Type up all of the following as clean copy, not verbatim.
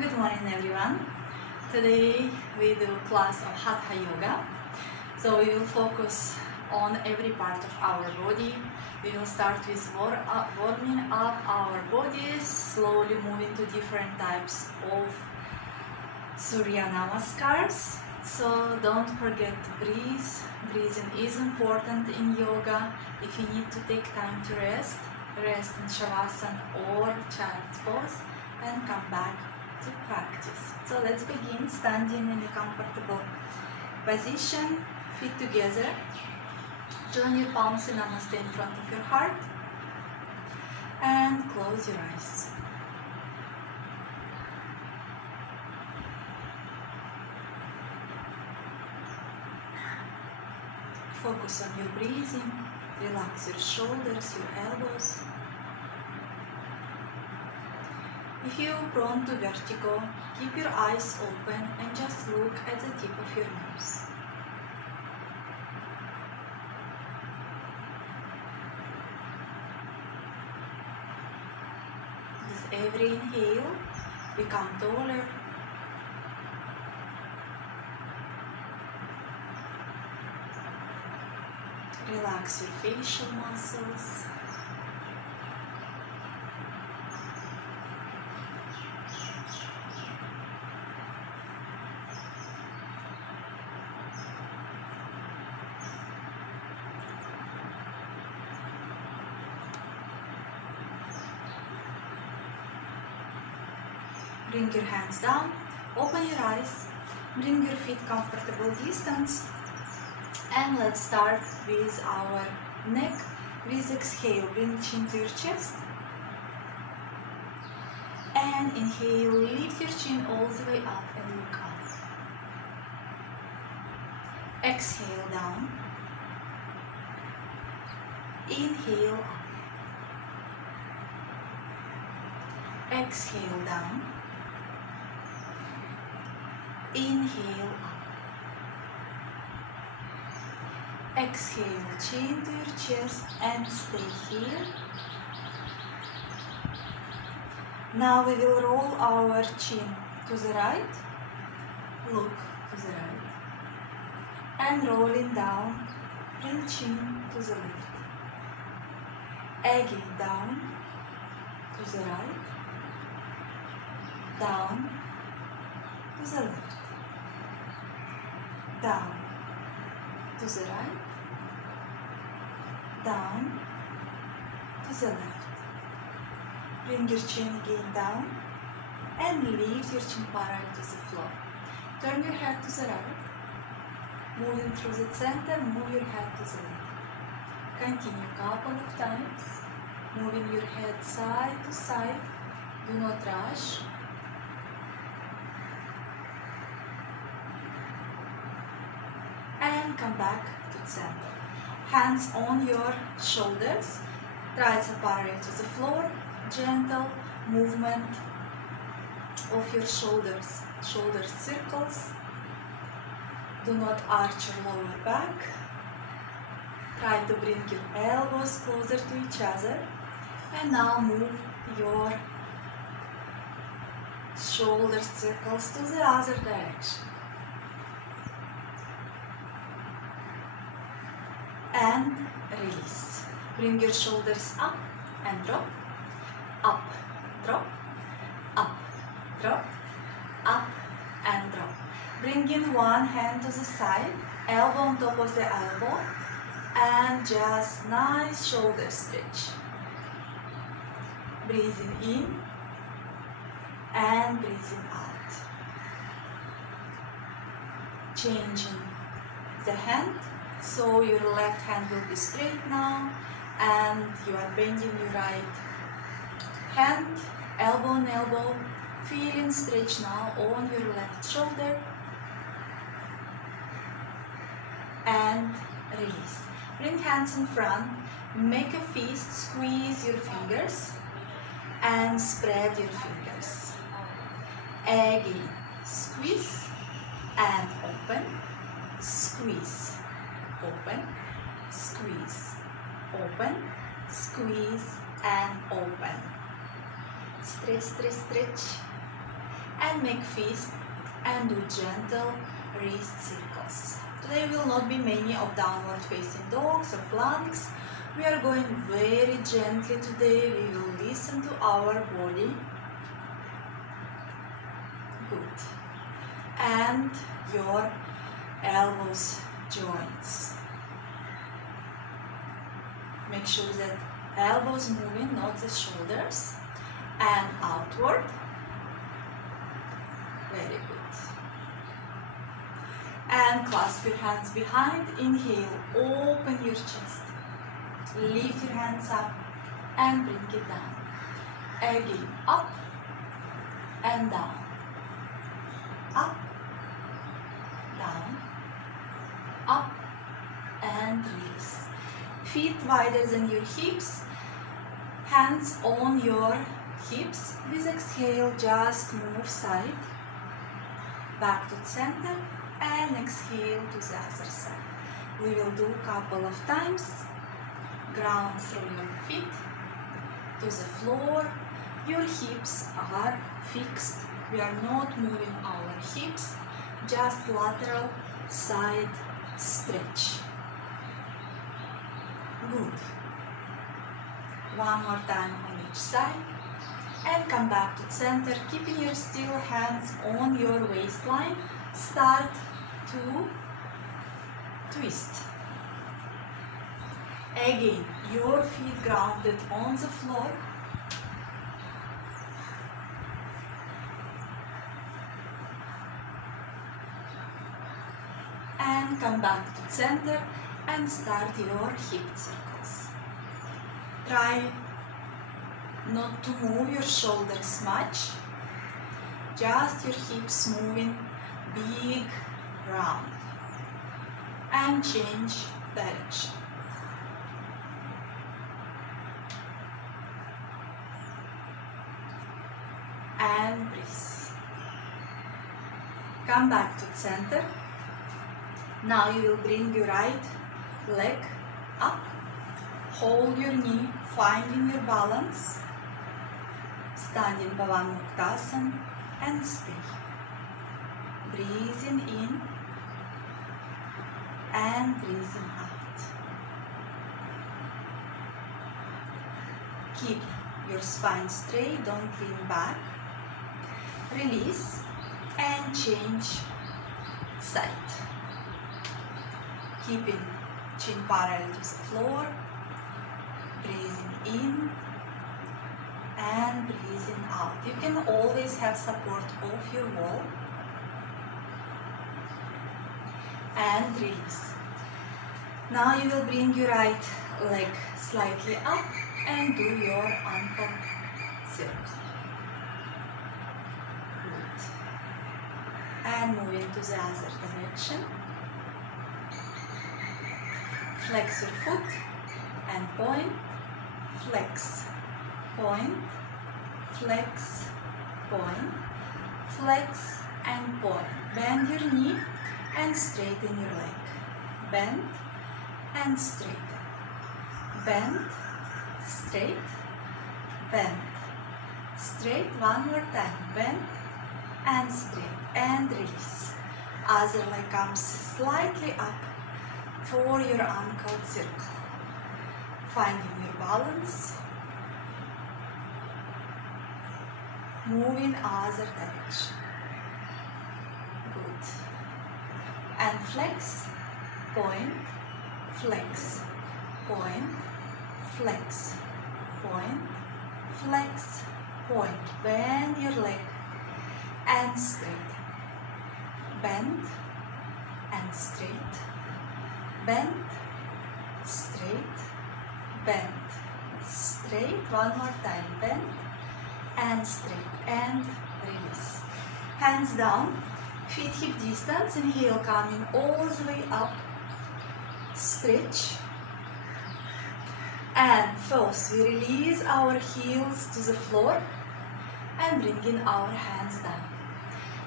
Good morning everyone. Today we do class of Hatha Yoga. So we will focus on every part of our body. We will start with warming up our bodies, slowly moving to different types of Surya Namaskars. So don't forget to breathe. Breathing is important in yoga. If you need to take time to rest in Shavasana or child pose and come back to practice. So let's begin standing in a comfortable position, feet together. Join your palms in Namaste in front of your heart and close your eyes. Focus on your breathing, relax your shoulders, your elbows. If you are prone to vertigo, keep your eyes open and just look at the tip of your nose. With every inhale, become taller. Relax your facial muscles. Bring your hands down, open your eyes, bring your feet comfortable distance, and let's start with our neck. With exhale, bring chin to your chest, and inhale, lift your chin all the way up and look up. Exhale down, inhale up, exhale down, inhale up. Exhale, chin to your chest and stay here. Now we will roll our chin to the right, look to the right, and rolling down, bring chin to the left. Again down, to the right, down, to the left, down, to the right, down, to the left. Bring your chin again down and lift your chin parallel to the floor. Turn your head to the right, moving through the center, move your head to the left. Continue a couple of times, moving your head side to side. Do not rush. And come back to the center. Hands on your shoulders, tricep parallel to the floor, gentle movement of your shoulders. Shoulder circles. Do not arch your lower back. Try to bring your elbows closer to each other. And now move your shoulder circles to the other direction. And release. Bring your shoulders up and drop, up, drop, up, drop, up and drop. Bring in one hand to the side, elbow on top of the elbow, and just nice shoulder stretch. Breathing in and breathing out. Changing the hand. So your left hand will be straight now, and you are bending your right hand, elbow on elbow, feeling stretch now on your left shoulder, and release. Bring hands in front, make a fist, squeeze your fingers, and spread your fingers. Again, squeeze and open, squeeze. Open, squeeze, open, squeeze and open. Stretch, stretch, stretch. and make fist and do gentle wrist circles. Today will not be many of downward facing dogs or planks. We are going very gently today. We will listen to our body. Good. And your elbows joints. Make sure that elbows moving, not the shoulders, and outward. Very good. And clasp your hands behind. Inhale, open your chest. Lift your hands up and bring it down. Again, up and down. Up, down, up and release. Feet wider than your hips. Hands on your hips. With exhale, just move side. Back to center and exhale to the other side. We will do a couple of times. Ground through your feet to the floor. Your hips are fixed. We are not moving our hips, just lateral side stretch. Good. One more time on each side. And come back to center, keeping your still hands on your waistline. Start to twist. Again, your feet grounded on the floor. And come back to center and start your hip circles. Try not to move your shoulders much, just your hips moving big round, and change direction. And breathe. Come back to center. Now you will bring your right leg up, hold your knee, finding your balance, standing Bhavan Muktasana and stay. Breathing in and breathing out. Keep your spine straight, don't lean back. Release and change side. Keeping chin parallel to the floor. Breathing in and breathing out. You can always have support of your wall. And release. Now you will bring your right leg slightly up and do your ankle circle. Good. And moving to the other direction. Flex your foot and point. Flex, point, flex, point, flex and point. Bend your knee and straighten your leg. Bend and straighten. Bend, straight, bend. Straight, one more time. Bend and straight and release. Other leg comes slightly up for your ankle circle. Finding your balance. Moving other direction. Good. And flex, point, flex, point, flex, point, flex, point. Bend your leg and straight. Bend and straight. Bend, straight, bend, straight. One more time. Bend and straight and release. Hands down, feet hip distance. Inhale, coming all the way up. Stretch. And first we release our heels to the floor and bringing our hands down.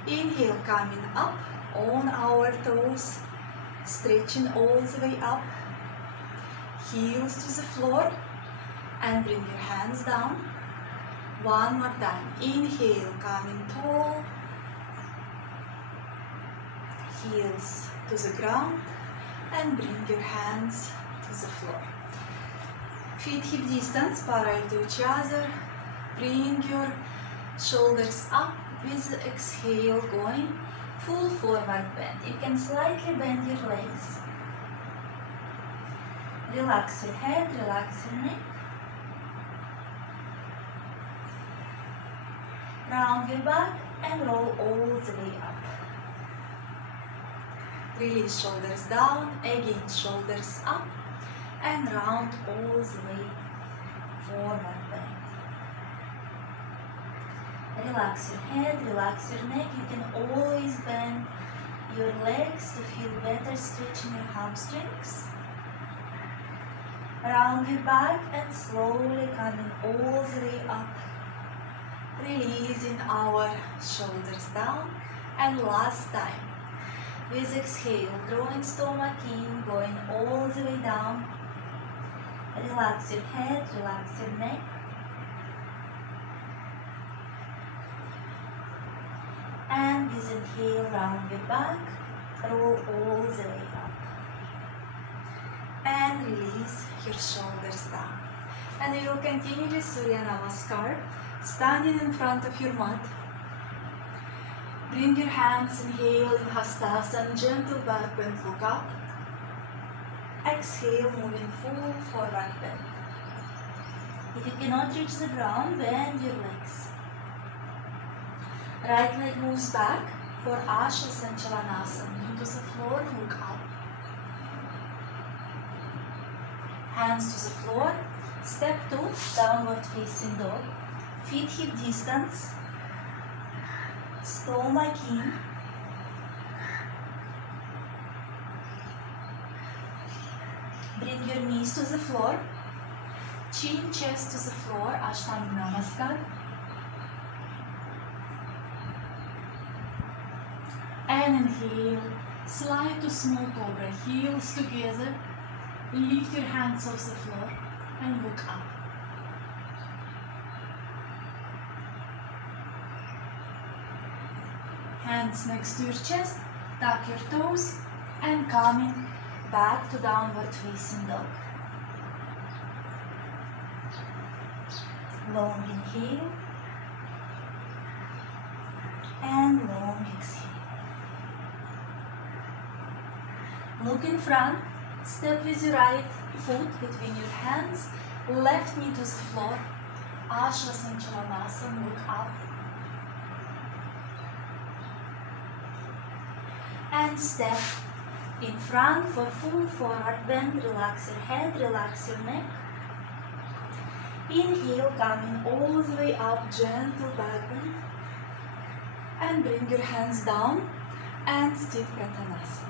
Inhale, coming up on our toes, stretching all the way up. Heels to the floor and bring your hands down. One more time. Inhale, coming tall heels to the ground and bring your hands to the floor. Feet hip distance, parallel to each other. Bring your shoulders up with the exhale, going full forward bend. You can slightly bend your legs. Relax your head, relax your neck. Round your back and roll all the way up. Release shoulders down, again shoulders up and round all the way forward bend. Relax your head, relax your neck. You can always bend your legs to feel better, stretching your hamstrings. Round your back and slowly coming all the way up. Releasing our shoulders down. And last time. With exhale, drawing stomach in, going all the way down. Relax your head, relax your neck. And with inhale, round your back, roll all the way up. And release your shoulders down. And we will continue with Surya Namaskar, standing in front of your mat. Bring your hands, inhale in Hastasana, gentle back bend, look up. Exhale, moving full forward bend. If you cannot reach the ground, bend your legs. Right leg moves back for Asha Sanchalanasana. Into the floor, look up. Hands to the floor. Step 2, downward facing dog. Feet hip distance. Stomach in. Bring your knees to the floor. Chin, chest to the floor. Ashtanga Namaskar. And inhale, slide to small cobra, heels together, lift your hands off the floor and look up. Hands next to your chest, tuck your toes and coming back to downward facing dog. Long inhale and long exhale. Look in front, step with your right foot between your hands, left knee to the floor, Asha Sanchalanasana, look up. And step in front for full forward bend, relax your head, relax your neck. Inhale, coming all the way up, gentle back bend. And bring your hands down and sit Pratanasana.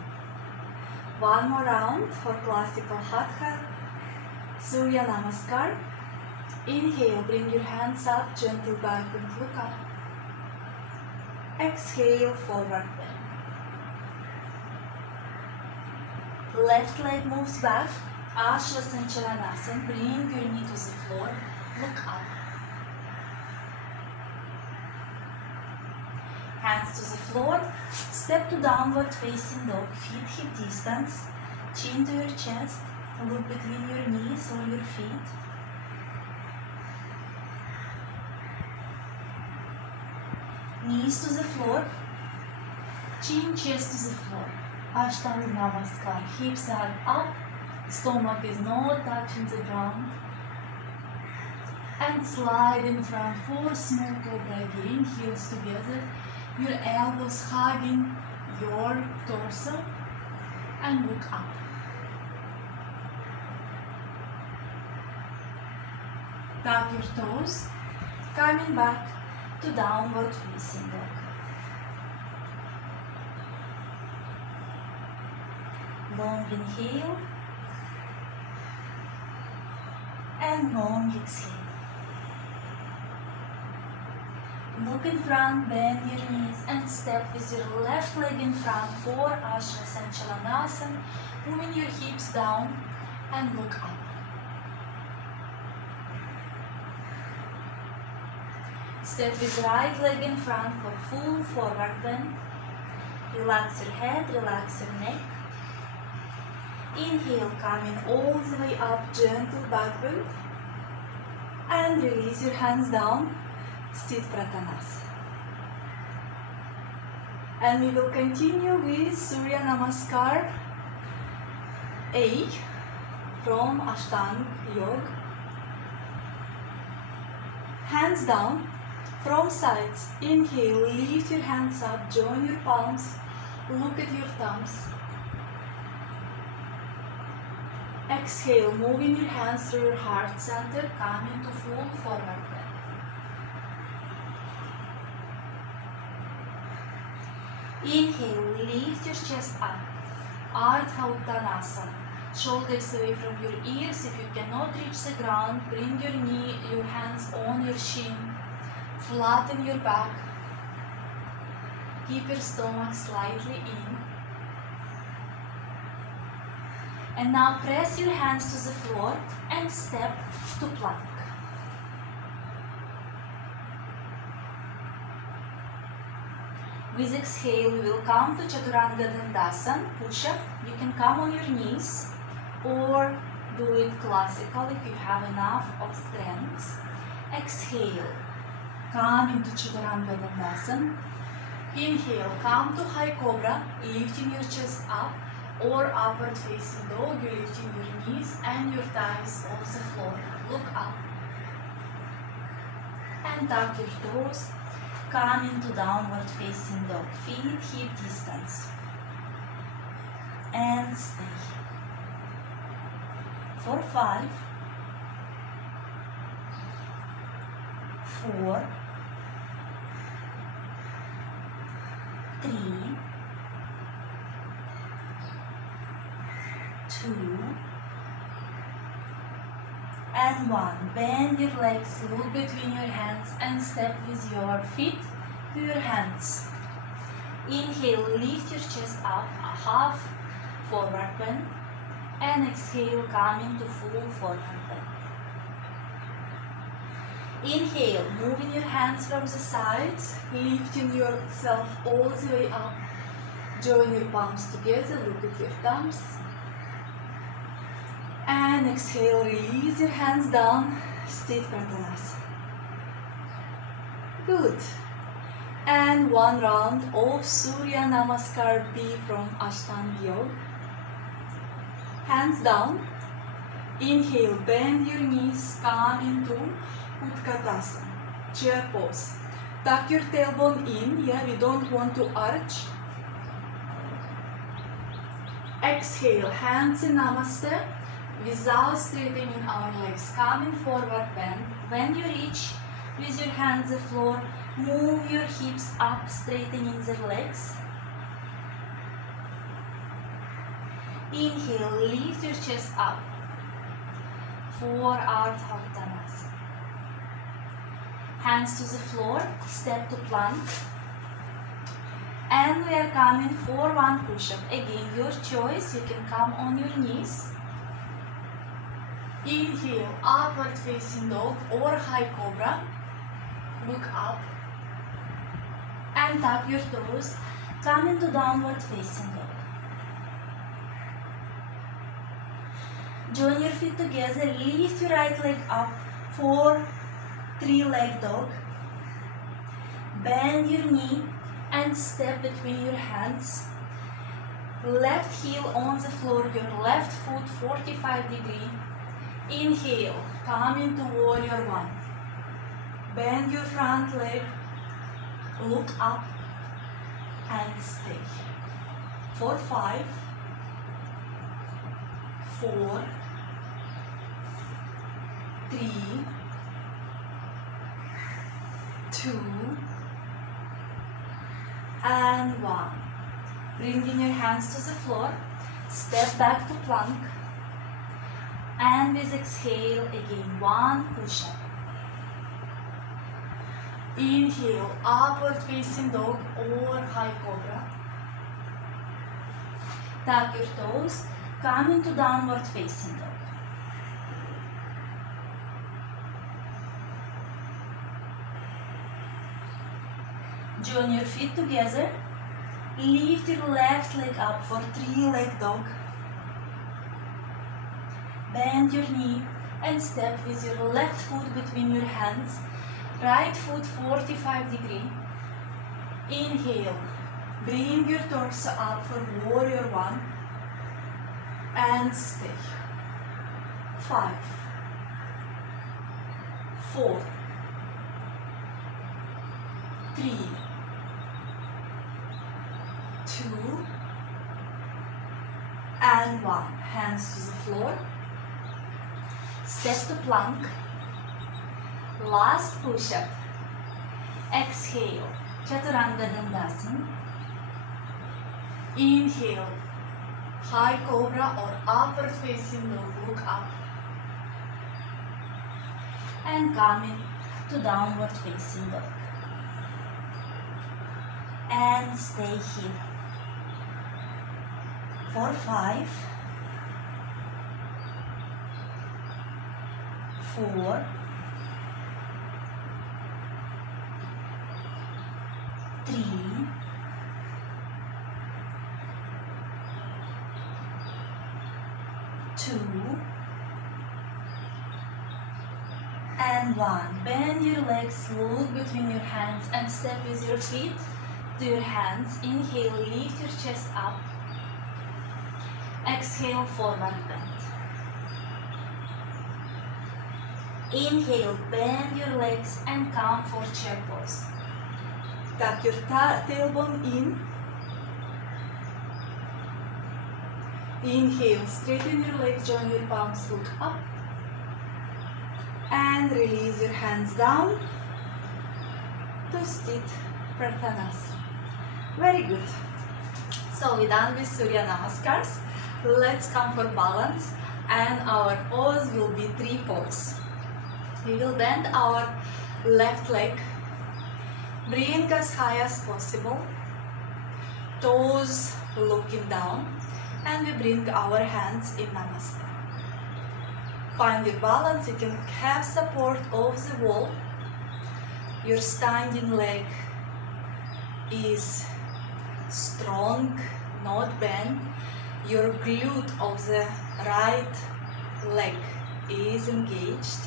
One more round for classical Hatha, Surya Namaskar. Inhale, bring your hands up, gentle back bend, look up. Exhale, forward bend. Left leg moves back, Asha Sanchalanasana. Bring your knee to the floor, look up. Hands to the floor, step to downward facing dog, feet hip distance, chin to your chest, look between your knees or your feet. Knees to the floor, chin, chest to the floor. Ashtanga Namaskar, hips are up, stomach is not touching the ground. And slide in front for small cobra again, heels together. Your elbows hugging your torso and look up. Tuck your toes, coming back to downward facing dog. Long inhale and long exhale. Look in front, bend your knees and step with your left leg in front for Asha Sanchalanasana, moving your hips down and look up. Step with right leg in front for full forward bend. relax your head, relax your neck. Inhale, coming all the way up, gentle back bend. And release your hands down, Sthit Pratanasana. And we will continue with Surya Namaskar A from Ashtanga Yoga. Hands down from sides. Inhale, lift your hands up, join your palms, look at your thumbs. Exhale, moving your hands through your heart center, come into full forward bend. Inhale, lift your chest up, Ardha Uttanasana. Shoulders away from your ears. If you cannot reach the ground, bring your hands on your shin. Flatten your back. Keep your stomach slightly in. And now press your hands to the floor and step to plank. With exhale, we will come to Chaturanga Dandasana, push-up. You can come on your knees or do it classical if you have enough of strength. Exhale, come into Chaturanga Dandasana. Inhale, come to High Cobra, lifting your chest up, or upward facing dog, you're lifting your knees and your thighs off the floor. Look up and tuck your toes. Come into downward facing dog, feet hip distance, and stay. For 5, 4, 3, 2, and 1. Bend your legs, look between your hands and step with your feet to your hands. Inhale, lift your chest up, a half forward bend, and exhale, come into full forward bend. Inhale, moving your hands from the sides, lifting yourself all the way up. Join your palms together, look at your thumbs. And exhale, release your hands down, Sthit Pratanasana. Good. And one round of Surya Namaskar B from Ashtanga Yoga. Hands down. Inhale, bend your knees, come into Utkatasana, chair pose. Tuck your tailbone in, we don't want to arch. Exhale, hands in Namaste. Without straightening our legs, coming forward bend. When you reach with your hands the floor, move your hips up, straightening the legs. Inhale, lift your chest up for Ardha Uttanasana. Hands to the floor, step to plank. And we are coming for one push-up. Again, your choice, you can come on your knees. Inhale, upward facing dog or high cobra. Look up and tuck your toes. Come into downward facing dog. Join your feet together. Lift your right leg up for 3-leg dog. Bend your knee and step between your hands. Left heel on the floor, your left foot 45 degrees. Inhale, come into warrior one. Bend your front leg, look up and stay. For 5, 4, 3, 2, and 1. Bringing your hands to the floor, step back to plank. And with exhale, again, one push-up. Inhale, upward facing dog or high cobra. Tuck your toes, come into downward facing dog. Join your feet together. Lift your left leg up for 3-leg dog. Bend your knee and step with your left foot between your hands. Right foot 45 degrees. Inhale. Bring your torso up for warrior one. And stay. 5, 4, 3, 2, and 1. Hands to the floor. Step to plank. Last push-up. Exhale. Chaturanga Dandasana. Inhale. High cobra or upward facing dog. Look up. And coming to downward facing dog. And stay here for 5, 4, 3, 2, and 1. Bend your legs, look between your hands and step with your feet to your hands. Inhale, lift your chest up. Exhale, forward bend. Inhale, bend your legs and come for chair pose. Tuck your tailbone in. Inhale, straighten your legs, join your palms, look up. And release your hands down to sit Prathanasana. Very good. So we're done with Surya Namaskars. Let's come for balance, and our pose will be 3 poses. We will bend our left leg, bring as high as possible, toes looking down, and we bring our hands in Namaste. Find your balance. You can have support of the wall. Your standing leg is strong, not bent. Your glute of the right leg is engaged,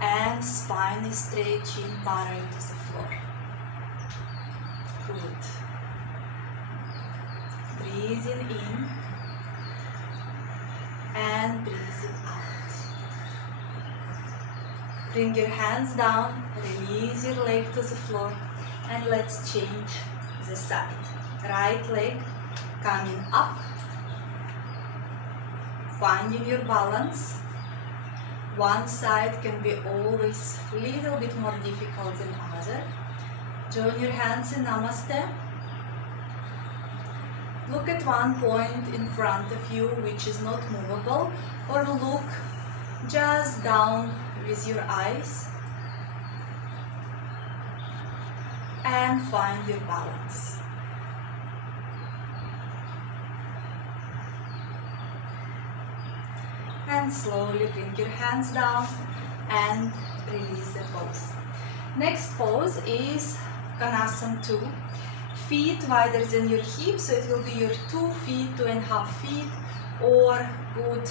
and spine is stretching parallel to the floor. Good. Breathing in and breathing out. Bring your hands down, release your leg to the floor, and let's change the side. Right leg coming up, finding your balance. One side can be always a little bit more difficult than other. Join your hands in Namaste. Look at one point in front of you which is not movable, or look just down with your eyes and find your balance. And slowly bring your hands down and release the pose. Next pose is Konasana 2. Feet wider than your hips, so it will be your 2 feet, 2.5 feet, or good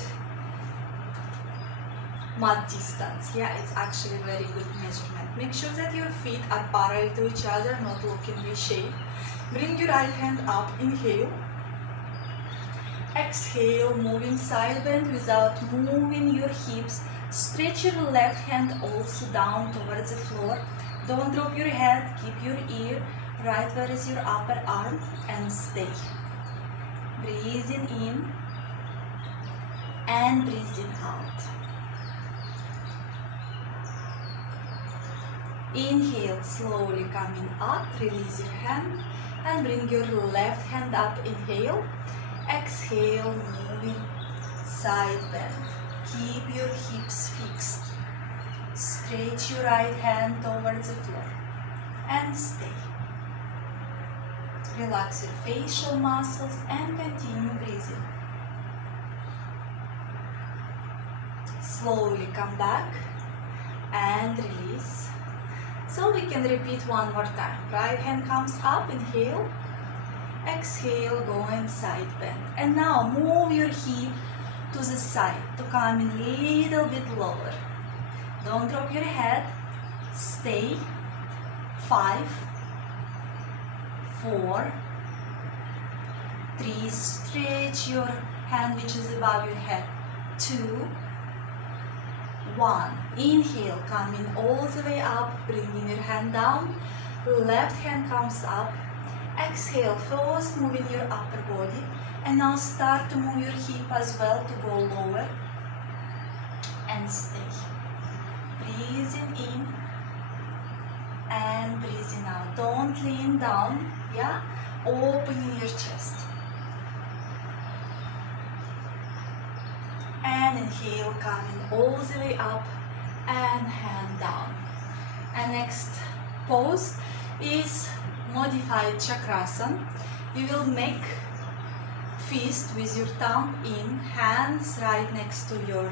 mat distance. Yeah, it's actually very good measurement. Make sure that your feet are parallel to each other, not looking V-shape. Bring your right hand up, inhale. Exhale, moving side bend without moving your hips. Stretch your left hand also down towards the floor. Don't drop your head, keep your ear right where is your upper arm, and stay. Breathing in and breathing out. Inhale, slowly coming up, release your hand and bring your left hand up, inhale. Exhale, moving side bend. Keep your hips fixed. Stretch your right hand towards the floor and stay. Relax your facial muscles and continue breathing. Slowly come back and release. So we can repeat one more time. Right hand comes up, inhale. Exhale, go inside bend. And now move your hip to the side to come in a little bit lower. Don't drop your head. Stay. 5, 4, 3. Stretch your hand which is above your head. 2, 1. Inhale, coming all the way up, bringing your hand down. Left hand comes up. Exhale, first moving your upper body. And now start to move your hip as well to go lower. And stay. Breathing in. And breathing out. Don't lean down. Yeah? Opening your chest. And inhale, coming all the way up and hand down. And next pose is modified chakrasana. You will make fist with your thumb in, hands right next to your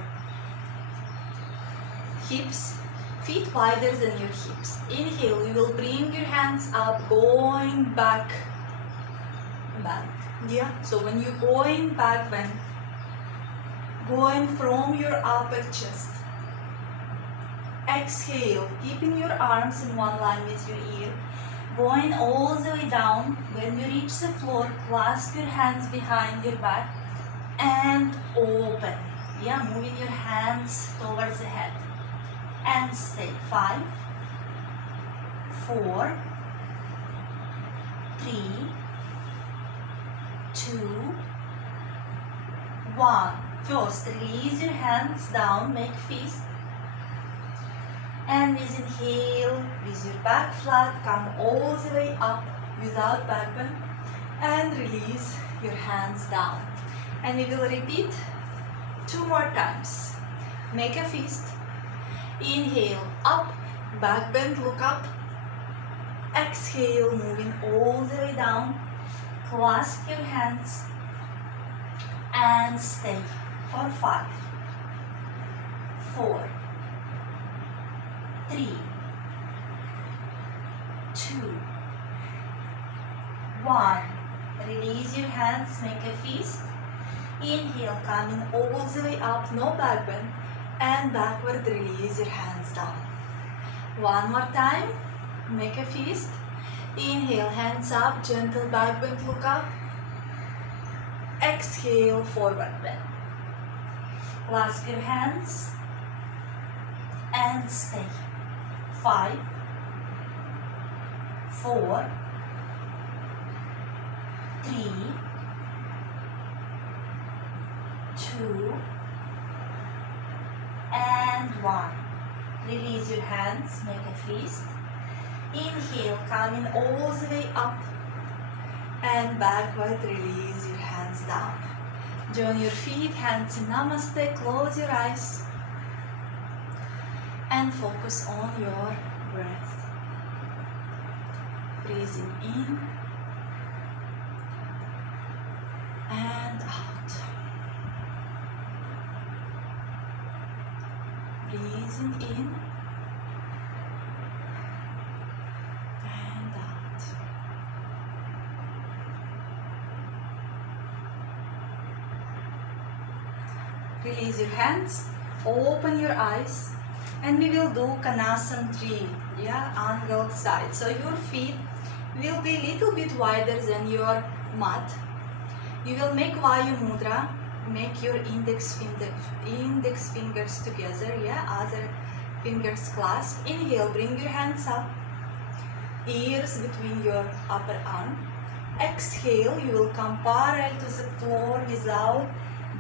hips, feet wider than your hips. Inhale, you will bring your hands up, going back, yeah. So when you're going back, when going from your upper chest. Exhale, keeping your arms in one line with your ear. Going all the way down. When you reach the floor, clasp your hands behind your back and open. Yeah, moving your hands towards the head. And stay. 5, 4, 3, 2, 1. First, release your hands down, make fist. And with inhale, with your back flat, come all the way up without back bend. And release your hands down. And we will repeat 2 more times. Make a fist. Inhale, up, back bend, look up. Exhale, moving all the way down. Clasp your hands. And stay. For 5, 4, 3, 2, 1. Release your hands, make a fist. Inhale, coming all the way up, no back bend. And backward, release your hands down. One more time, make a fist. Inhale, hands up, gentle back bend, look up. Exhale, forward bend. Clasp your hands and stay. 5, 4, 3, 2, and 1. Release your hands, make a fist. Inhale, coming all the way up and backward, release your hands down. Join your feet, hands in namaste, close your eyes and focus on your breath. Breathing in and out. Breathing in and out. Release your hands, open your eyes, and we will do Kanasana 3, yeah, angled side. So your feet will be a little bit wider than your mat. You will make Vayu Mudra, make your index fingers together, yeah, other fingers clasp. Inhale, bring your hands up, ears between your upper arm. Exhale, you will come parallel to the floor without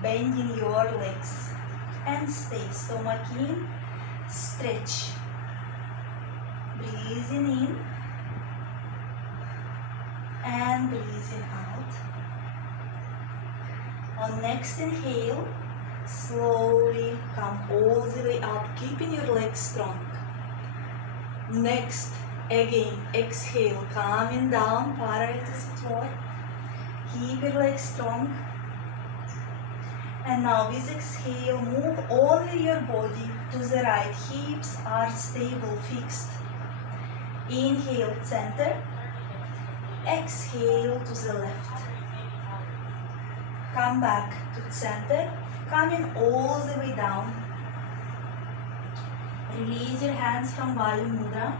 bending your legs. And stay, stomach in, stretch. Breathing in and breathing out. On next inhale, slowly come all the way up, keeping your legs strong. Next, again, exhale, coming down, parallel to the floor. Keep your legs strong. And now with exhale, move only your body to the right. Hips are stable, fixed. Inhale, center. Exhale to the left. Come back to center. Coming all the way down. Release your hands from Vayu Mudra.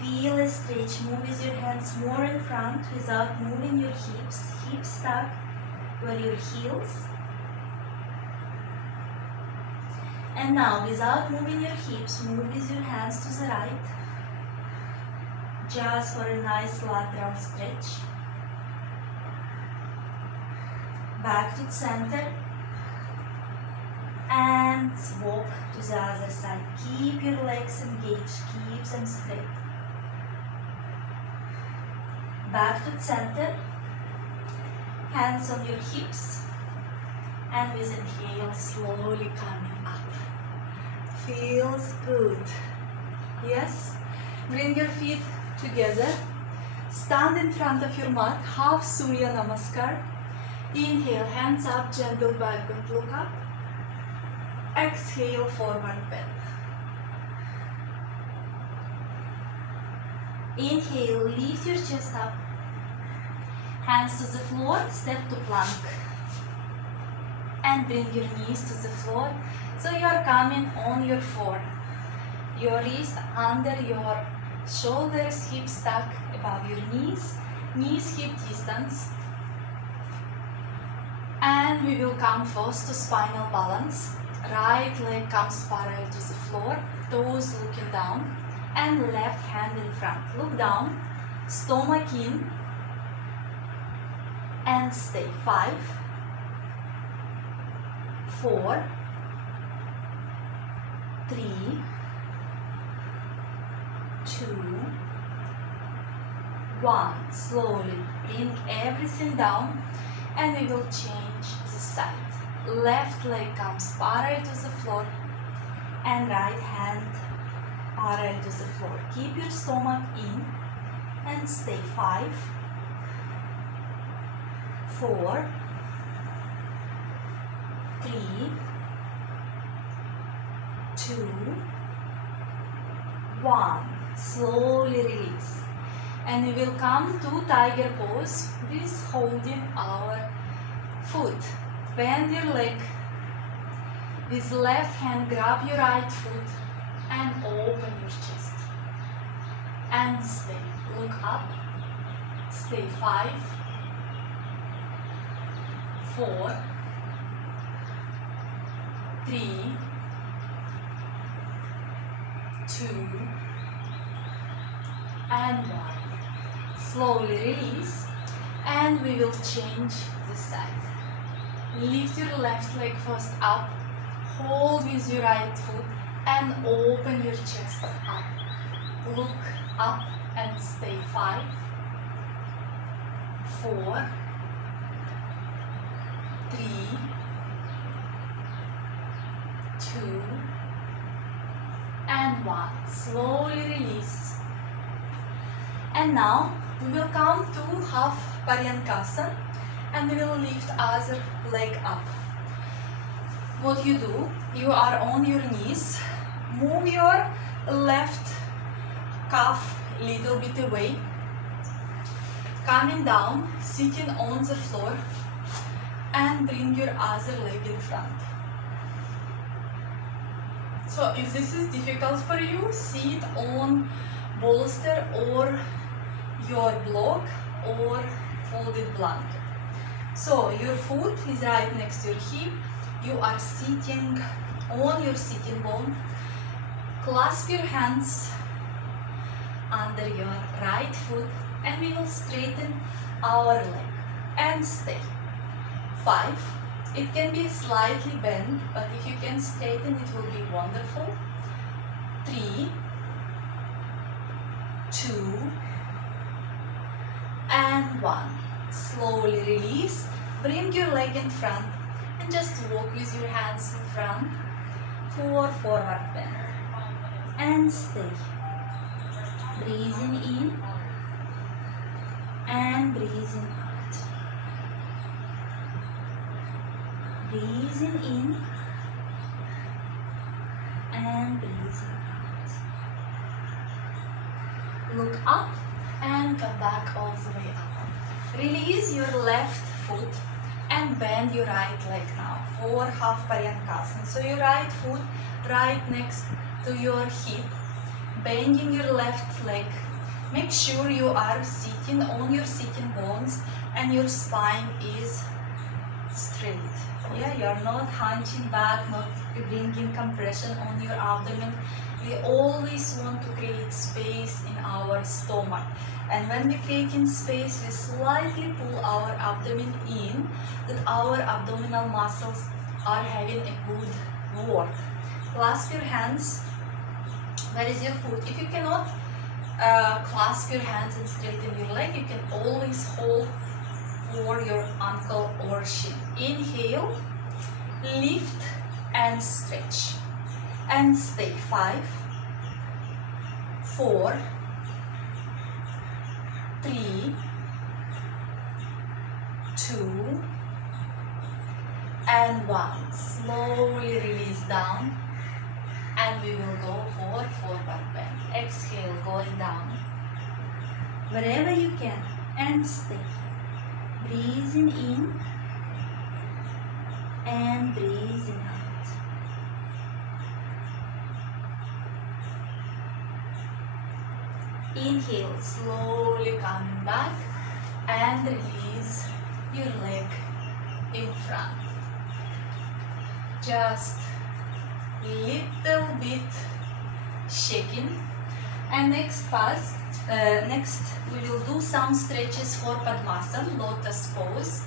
Feel a stretch. Move with your hands more in front without moving your hips. Hips stuck where your heels. And now, without moving your hips, move with your hands to the right. Just for a nice lateral stretch. Back to center. And walk to the other side. Keep your legs engaged. Keep them straight. Back to center. Hands on your hips. And with inhale, slowly coming up. Feels good. Yes? Bring your feet together. Stand in front of your mat. Half Surya Namaskar. Inhale, hands up, gentle backward look up. Exhale, forward bend. Inhale, lift your chest up. Hands to the floor, step to plank. And bring your knees to the floor. So you are coming on your forearm. Your wrist under your shoulders, hips stuck above your knees. Knees hip distance. And we will come first to spinal balance. Right leg comes parallel to the floor, toes looking down, and left hand in front. Look down, stomach in, and stay. 5, 4, 3, 2, 1. Slowly bring everything down, and we will change the side. Left leg comes parallel to the floor and right hand parallel to the floor. Keep your stomach in and stay. 5, 4, 3, 2, 1. Slowly release. And we will come to tiger pose with holding our foot. Bend your leg. With left hand, grab your right foot and open your chest. And stay. Look up. Stay. 5, 4, 3, 2, and 1. Slowly release, and we will change the side. Lift your left leg first up, hold with your right foot, and open your chest up. Look up and stay. 5, 4, 3, 2, and 1. Slowly release. And now we will come to half Paryankasana and we will lift other leg up. What you do, you are on your knees, move your left calf a little bit away, coming down, sitting on the floor, and bring your other leg in front. So if this is difficult for you, sit on bolster or your block or folded blanket. So your foot is right next to your hip, you are sitting on your sitting bone, clasp your hands under your right foot and we will straighten our leg and stay. 5. It can be slightly bent, but if you can straighten it will be wonderful. 3, 2, and 1. Slowly release, bring your leg in front and just walk with your hands in front for forward bend. And stay. Breathing in and breathing out. Breathing in and breathing out. look up and come back all the way up. Release your left foot and bend your right leg now for half Paryankasana. So your right foot right next to your hip, bending your left leg. Make sure you are sitting on your sitting bones and your spine is straight. Yeah, you are not hunching back, not bringing compression on your abdomen. We always want to create space in our stomach. And when we create in space, we slightly pull our abdomen in, that our abdominal muscles are having a good work. Clasp your hands. Where is your foot? If you cannot clasp your hands and straighten your leg, you can always hold for your ankle or shin. Inhale, lift and stretch. And stay. 5, 4, 3, 2, and 1. Slowly release down. And we will go for forward bend. Exhale, going down. Wherever you can. And stay. Breathing in. And breathing out. Inhale, slowly coming back. And release your leg in front. Just little bit shaking. And next we will do some stretches for Padmasana, lotus pose.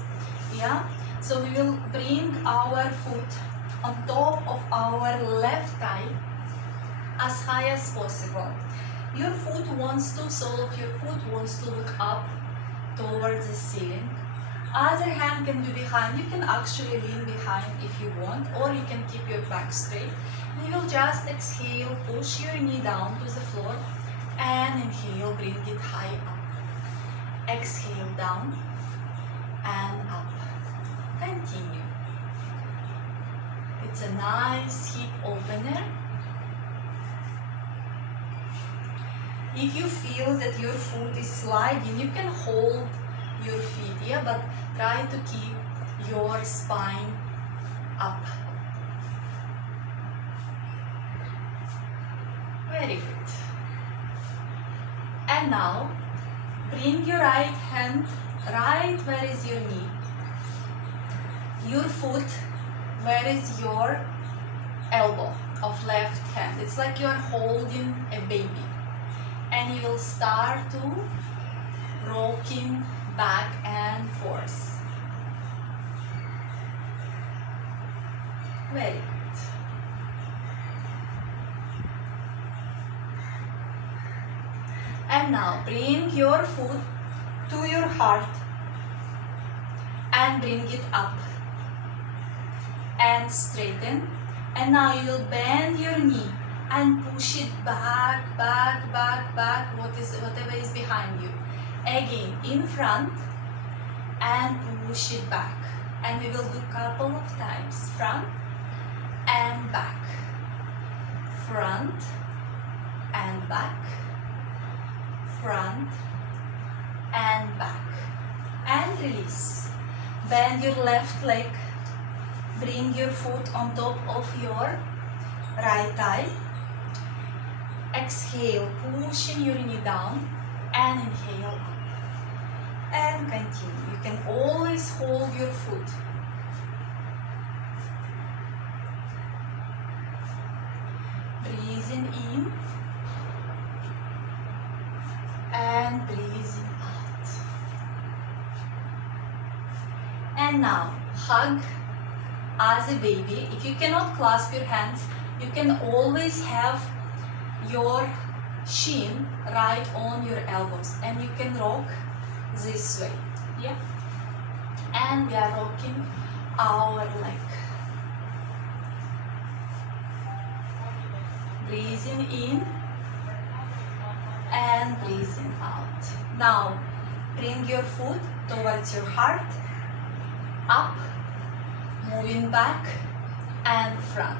Yeah, so we will bring our foot on top of our left thigh as high as possible. Your foot wants to, sole of your foot wants to look up towards the ceiling. Other hand can be behind. You can actually lean behind if you want, or you can keep your back straight. And you will just exhale, push your knee down to the floor, and inhale, bring it high up. Exhale, down and up. Continue. It's a nice hip opener. If you feel that your foot is sliding, you can hold your feet, yeah, but try to keep your spine up. Very good. And now bring your right hand right where is your knee. Your foot where is your elbow of left hand. It's like you are holding a baby. And you will start to rocking back and forth. Very good. And now bring your foot to your heart and bring it up and straighten. And now you will bend your knee and push it back, whatever is behind you. Again, in front and push it back. And we will do a couple of times. Front and back. Front and back. Front and back. And release. Bend your left leg. Bring your foot on top of your right thigh. Exhale, pushing your knee down and inhale up. And continue. You can always hold your foot. Breathing in and breathing out. And now hug as a baby. If you cannot clasp your hands, you can always have your shin right on your elbows and you can rock this way. Yeah, and we are rocking our leg. Breathing in and breathing out. Now bring your foot towards your heart, up, moving back and front,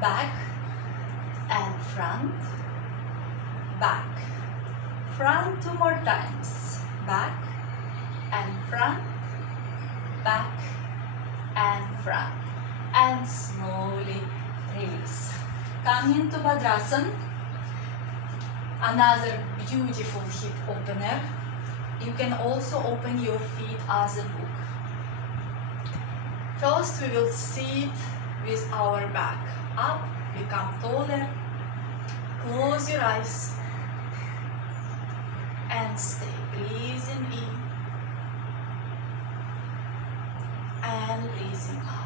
back and front, back, front, 2 more times, back and front, back and front, and slowly release. Come into Bhadrasana, another beautiful hip opener. You can also open your feet as a book. First we will sit with our back up, become taller, close your eyes and stay, breathing in and breathing out.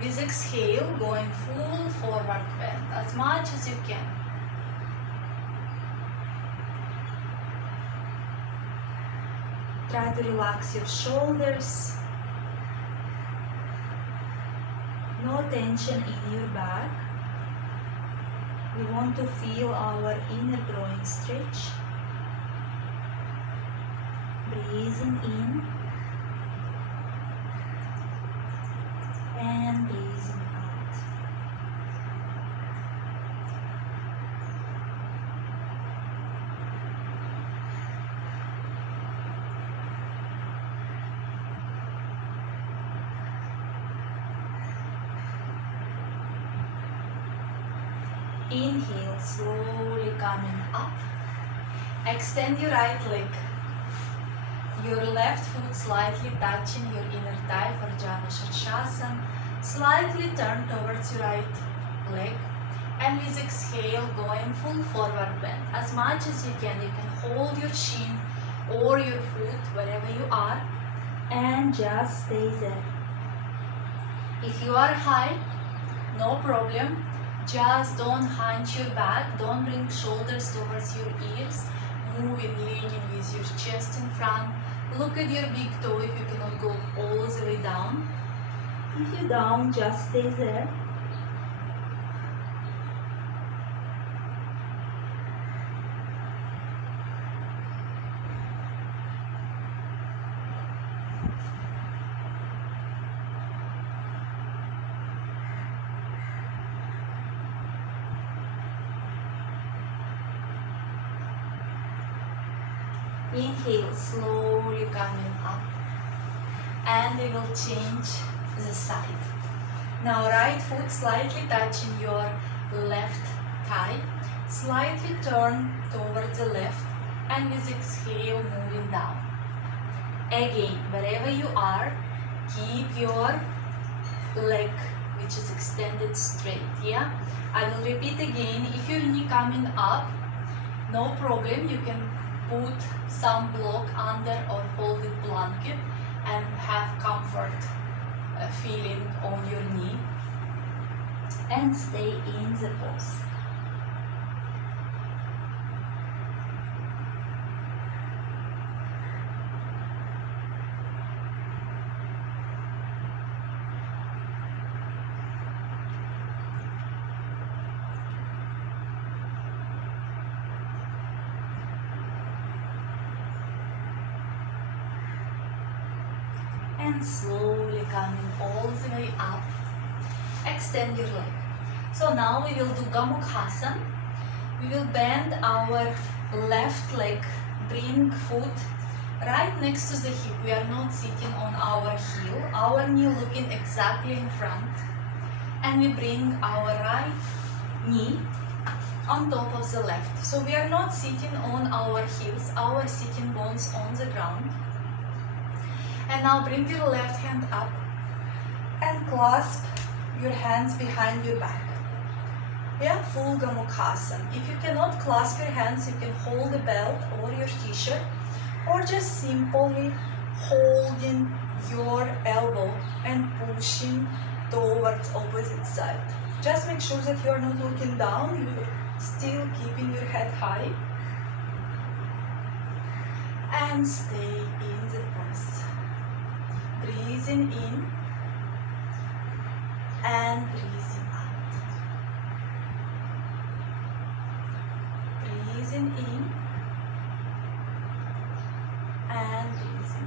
With exhale, going full forward bend as much as you can. Try to relax your shoulders. No tension in your back. We want to feel our inner groin stretch. Breathing in and breathing out. Inhale, slowly coming up. Extend your right leg. Your left foot slightly touching your inner thigh for Janu Shirshasana. Slightly turn towards your right leg. And with exhale, going full forward bend. As much as you can hold your shin or your foot wherever you are. And just stay there. If you are high, no problem. Just don't hunch your back. Don't bring shoulders towards your ears. Moving, leaning with your chest in front. Look at your big toe if you cannot go all the way down. If you're down, just stay there. Inhale, slowly coming up, and we will change the side. Now right foot slightly touching your left thigh, slightly turn towards the left, and with exhale moving down. Again, wherever you are, keep your leg which is extended straight. Yeah, I will repeat again. If your knee coming up, no problem, you can put some block under or hold it blanket and have comfort feeling on your knee and stay in the pose. And slowly coming all the way up, extend your leg. So now we will do Gamukhasana. We will bend our left leg, bring foot right next to the hip. We are not sitting on our heel, our knee looking exactly in front. And we bring our right knee on top of the left. So we are not sitting on our heels, our sitting bones on the ground. And now bring your left hand up and clasp your hands behind your back. Yeah, full Gamukhasana. If you cannot clasp your hands, you can hold the belt or your t-shirt, or just simply holding your elbow and pushing towards opposite side. Just make sure that you are not looking down, you are still keeping your head high. And stay in the pose. Breathing in and breathing out. Breathing in and breathing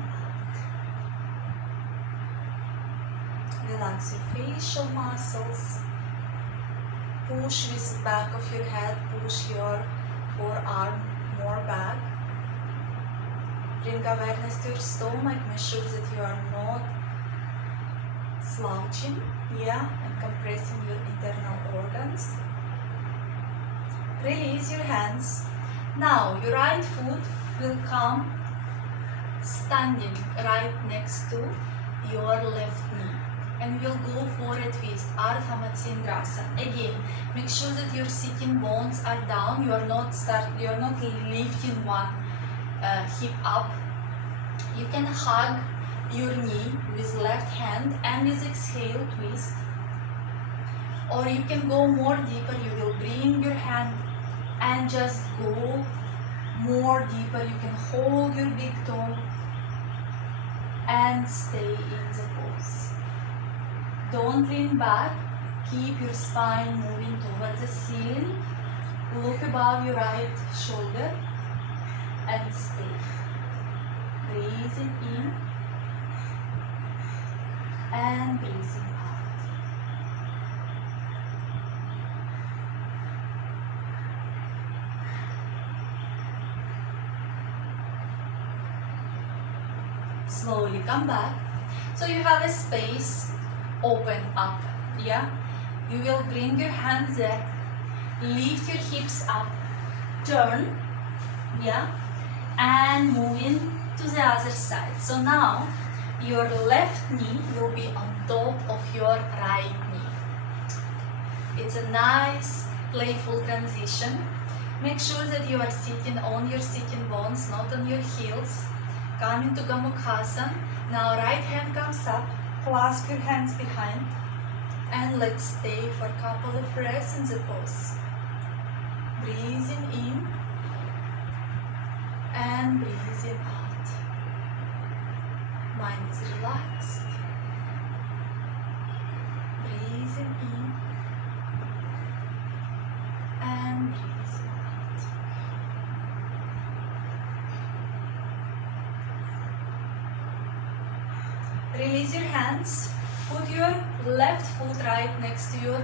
relax your facial muscles. Push with the back of your head, push your forearm more back. Bring awareness to your stomach, make sure that you are not slouching, and compressing your internal organs. Release your hands. Now your right foot will come standing right next to your left knee, and we'll go for a twist, Ardha Matsendrasana. Again, make sure that your sitting bones are down. You are not lifting one hip up. You can hug your knee with left hand and with exhale twist, or you can go more deeper. You will bring your hand and just go more deeper. You can hold your big toe and stay in the pose. Don't lean back. Keep your spine moving towards the ceiling. Look above your right shoulder and stay. Breathing in and breathing out. Slowly come back. So you have a space, open up, You will bring your hands there, lift your hips up, turn, and move in to the other side. So now your left knee will be on top of your right knee. It's a nice, playful transition. Make sure that you are sitting on your sitting bones, not on your heels. Come into Gomukhasana. Now right hand comes up, clasp your hands behind, and let's stay for a couple of breaths in the pose. Breathing in and breathing out. Mind is relaxed. Breathing in and breathing out. Release your hands. Put your left foot right next to your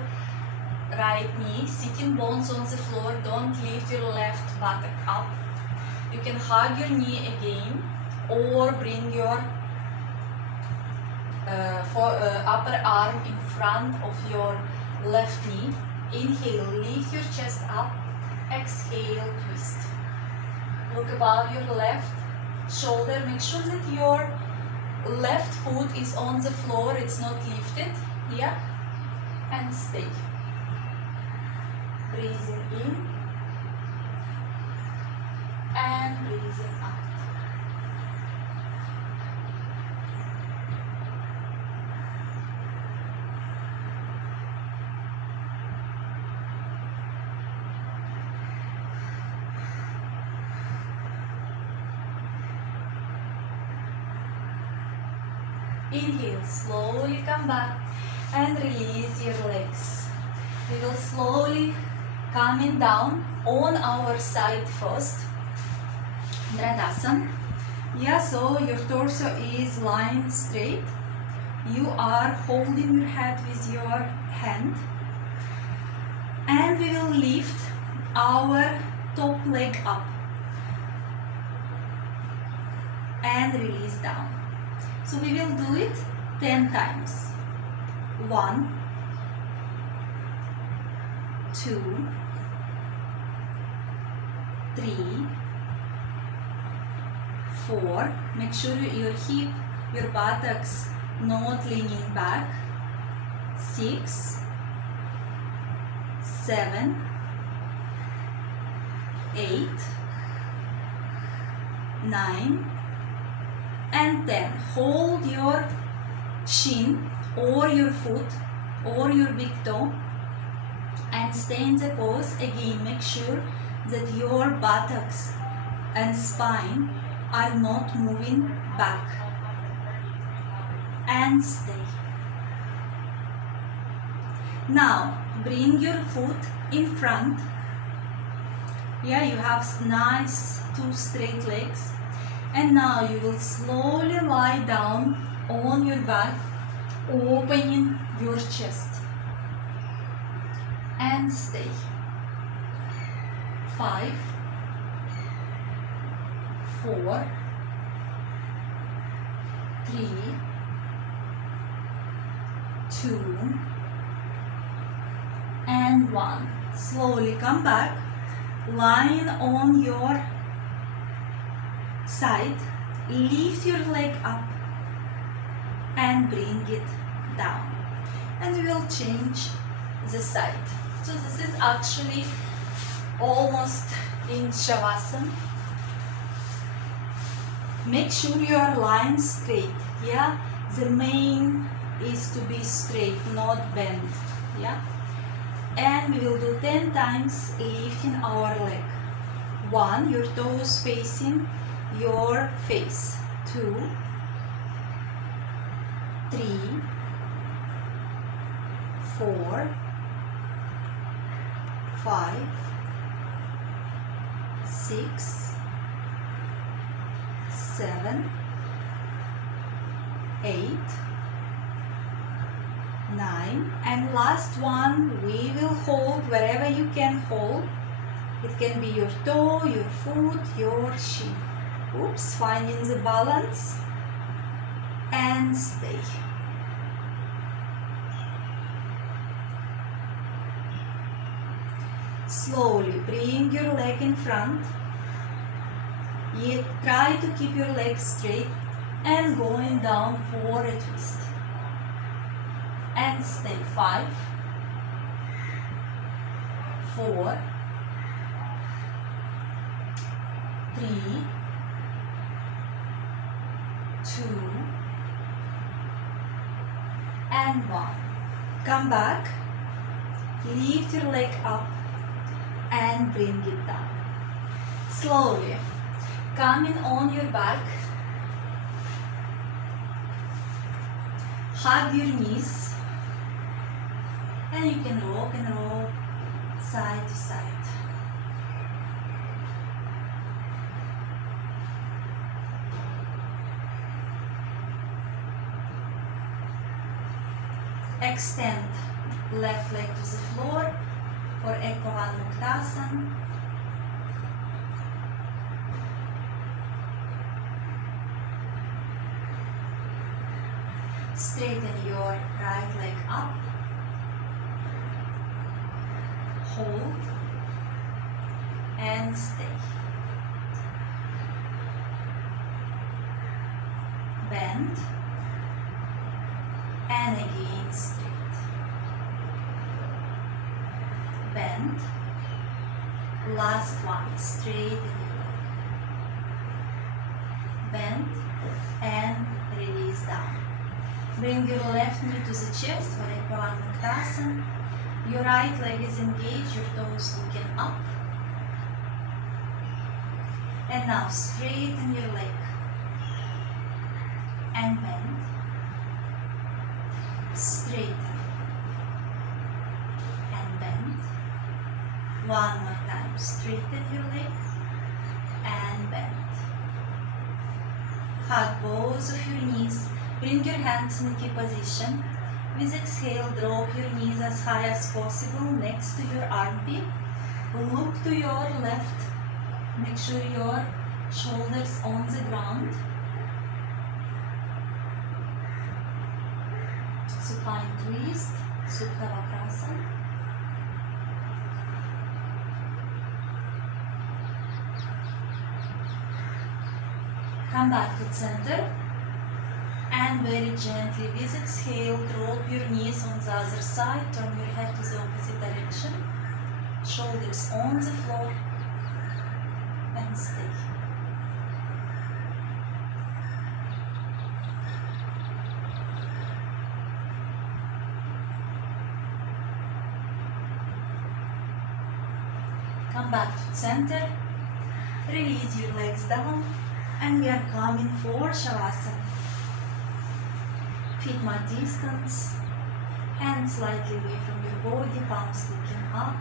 right knee. Sitting bones on the floor. Don't lift your left buttock up. You can hug your knee again, or bring your upper arm in front of your left knee. Inhale, lift your chest up. Exhale, twist. Look above your left shoulder. Make sure that your left foot is on the floor, it's not lifted, and stay. Breathing in and breathing out. Inhale, slowly come back and release your legs. We will slowly coming down on our side first. Dhanasana. So your torso is lying straight. You are holding your head with your hand. And we will lift our top leg up. And release down. So we will do it 10 times. 1, 2, 3, 4. Make sure your hip, your buttocks not leaning back. 6, 7, 8, 9, and 10. Hold your shin or your foot or your big toe and stay in the pose. Again, make sure that your buttocks and spine are not moving back, and stay. Now bring your foot in front. You have nice 2 straight legs. And now you will slowly lie down on your back, opening your chest and stay. 5, 4, 3, 2 and 1. Slowly come back, lying on your side, lift your leg up and bring it down, and we will change the side. So this is actually almost in Shavasana. Make sure you are lying straight. Yeah, the main is to be straight, not bend. Yeah, and we will do 10 times lifting our leg. 1, your toes facing your face. 2, 3, 4, 5, 6, 7, 8, 9, and last one we will hold wherever you can hold. It can be your toe, your foot, your shin. Oops, finding the balance and stay. Slowly bring your leg in front. Yet try to keep your leg straight and going down for a twist. And stay. 5, 4, 3, 2 and 1. Come back, lift your leg up and bring it down. Slowly coming on your back, hug your knees, and you can rock and roll side to side. Extend left leg to the floor for Ekvavan. Straighten your right leg up. Hold and stay. Bend and again straight. Bend. Last one. Straighten your leg. Bend and release down. Bring your left knee to the chest for Ekvavan. Your right leg is engaged, your toes looking up. And now straighten your leg and bend. Straighten and bend. One more time. Straighten your leg and bend. Hug both of your knees. Bring your hands in key position. With exhale, drop your knees as high as possible next to your armpit. Look to your left. Make sure your shoulders on the ground. Supine twist, Supta Vakrasana. Come back to center. And very gently, with exhale, drop your knees on the other side, turn your head to the opposite direction, shoulders on the floor, and stay. Come back to center, release your legs down, and we are coming for Shavasana. Feet mat distance, hands slightly away from your body, palms looking up.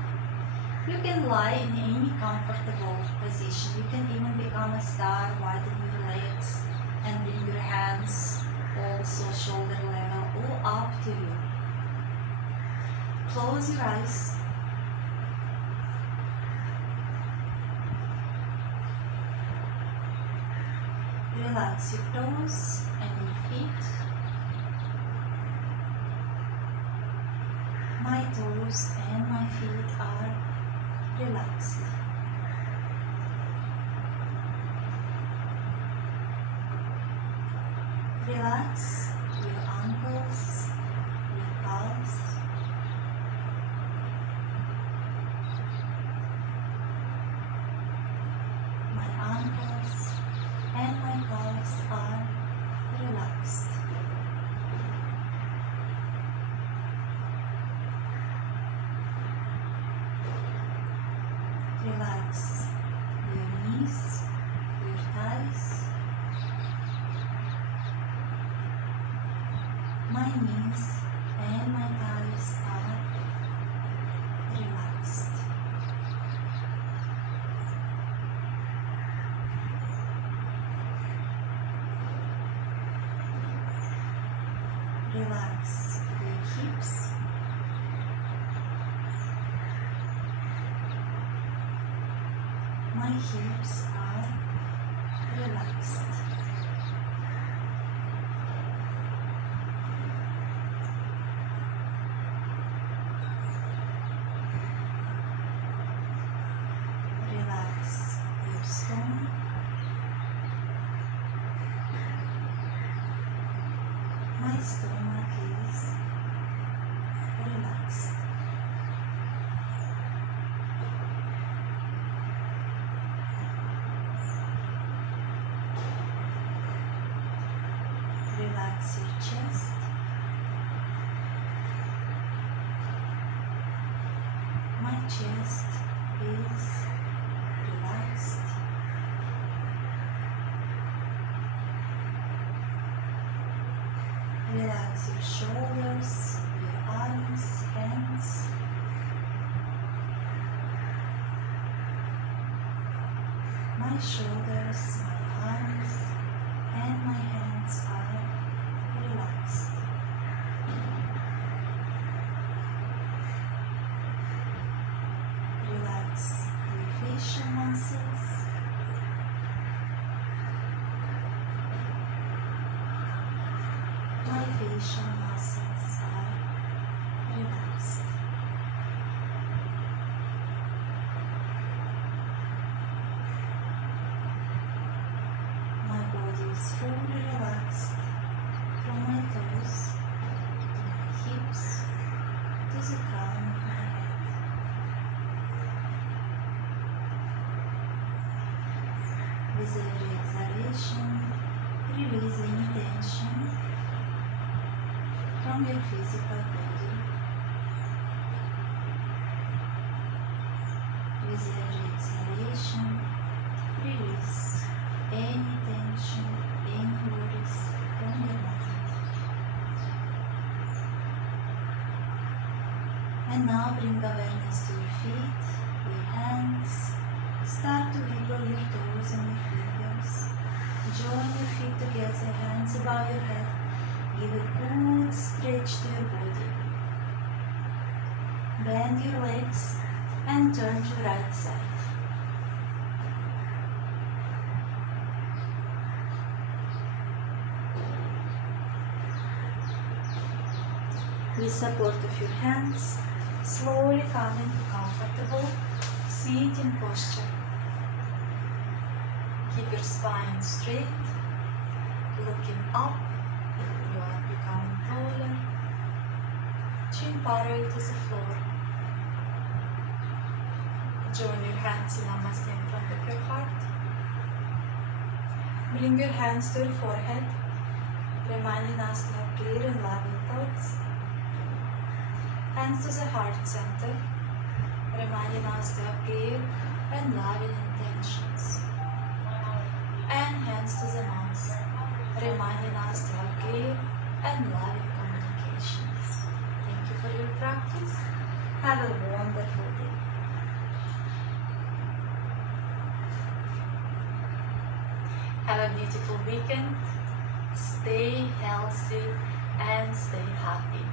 You can lie in any comfortable position. You can even become a star, widen your legs and bring your hands also shoulder level, all up to you. Close your eyes. Relax your toes and your feet. My toes and my feet are relaxed. Relax your ankles, your calves. My ankles and my calves are relaxed. Relax your knees, your thighs. My knees and my thighs are relaxed. Relax your hips. My hips are relaxed. Relax your stomach. My stomach is relaxed. Relax your chest. My chest is relaxed. Relax your shoulders, your arms, hands. My shoulders, my arms, and my hands are relaxed. Relax your facial muscles. My facial muscles are relaxed. My body is fully relaxed from my toes to my hips to the crown of my head. With every exhalation, release any tension from your physical body. With every exhalation, release any tension, any worries from your mind. And now bring awareness to your feet, your hands. Start to wiggle your toes and your fingers. Join your feet together, hands above your head. Give a good stretch to your body. Bend your legs and turn to right side. With support of your hands, slowly come into comfortable seating posture. Keep your spine straight, looking up. You are becoming taller. Chin parallel to the floor. Join your hands in Namaste in front of your heart. Bring your hands to your forehead, reminding us to have clear and loving thoughts. Hands to the heart center, reminding us to have clear and loving intentions. And hands to the mouth, reminding us to have clear and loving communications. Thank you for your practice. Have a wonderful day. Have a beautiful weekend. Stay healthy and stay happy.